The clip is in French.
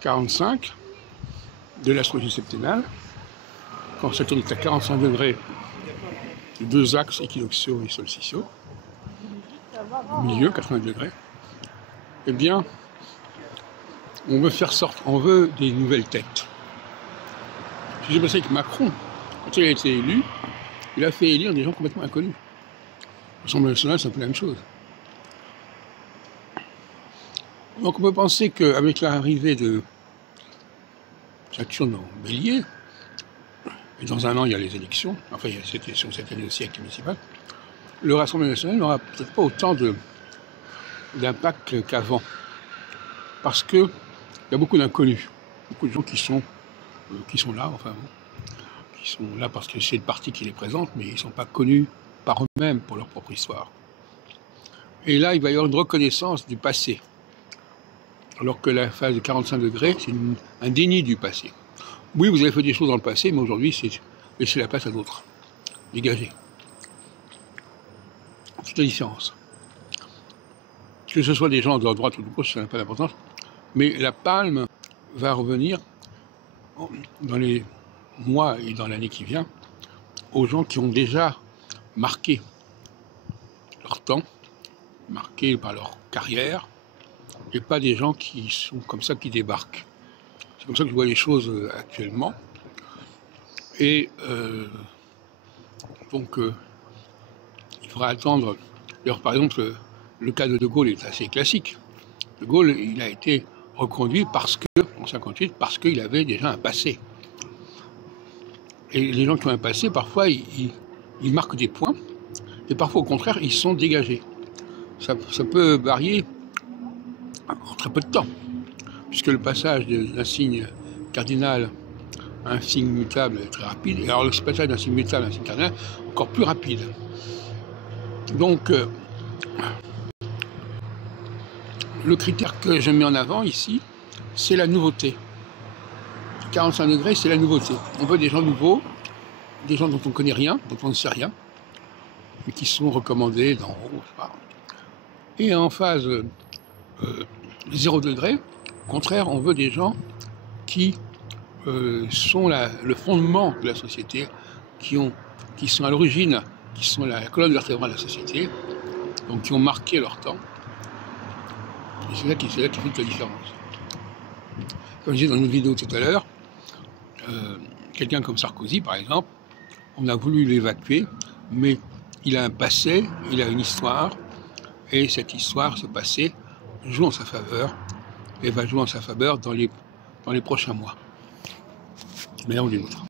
45 de l'astrologie septennale, quand Saturne est à 45 degrés, deux axes équinoxiaux et solsticiaux, au milieu, 80 degrés, eh bien, on veut des nouvelles têtes. Ce qui s'est passé avec Macron, quand il a été élu, il a fait élire des gens complètement inconnus. L'Assemblée nationale, c'est un peu la même chose. Donc on peut penser qu'avec l'arrivée de Saturne en Bélier, et dans un an il y a les élections, enfin il y a cette élection cette année aussi avec les municipales, le Rassemblement national n'aura peut-être pas autant d'impact qu'avant. Parce qu'il y a beaucoup d'inconnus, beaucoup de gens qui sont là, enfin, qui sont là parce que c'est le parti qui les présente, mais ils ne sont pas connus par eux-mêmes pour leur propre histoire. Et là, il va y avoir une reconnaissance du passé. Alors que la phase de 45 degrés, c'est un déni du passé. Oui, vous avez fait des choses dans le passé, mais aujourd'hui, c'est laisser la place à d'autres. Dégager. C'est la différence. Que ce soit des gens de droite ou de gauche, ça n'a pas d'importance. Mais la palme va revenir dans les mois et dans l'année qui vient aux gens qui ont déjà marqué leur temps, marqué par leur carrière, et pas des gens qui sont comme ça, qui débarquent. C'est comme ça que je vois les choses actuellement. Et donc, il faudra attendre. D'ailleurs, par exemple, le cas de Gaulle est assez classique. De Gaulle, il a été reconduit en 58 parce qu'il avait déjà un passé. Et les gens qui ont un passé, parfois, ils marquent des points, et parfois, au contraire, ils sont dégagés. Ça peut varier en très peu de temps, puisque le passage d'un signe cardinal à un signe mutable est très rapide, et alors le passage d'un signe mutable à un signe cardinal est encore plus rapide. Donc, le critère que je mets en avant ici, c'est la nouveauté. 45 degrés, c'est la nouveauté. On veut des gens nouveaux, des gens dont on ne connaît rien, dont on ne sait rien, mais qui sont recommandés d'en haut. Et en phase 0 degré, au contraire, on veut des gens qui sont le fondement de la société, qui sont à l'origine, qui sont la colonne vertébrale de la société, donc qui ont marqué leur temps. Et c'est là qui fait toute la différence. Comme je disais dans une vidéo tout à l'heure, quelqu'un comme Sarkozy, par exemple, on a voulu l'évacuer, mais il a un passé, il a une histoire, et cette histoire, ce passé, joue en sa faveur, et va jouer en sa faveur dans les prochains mois. Mais là, on est autre.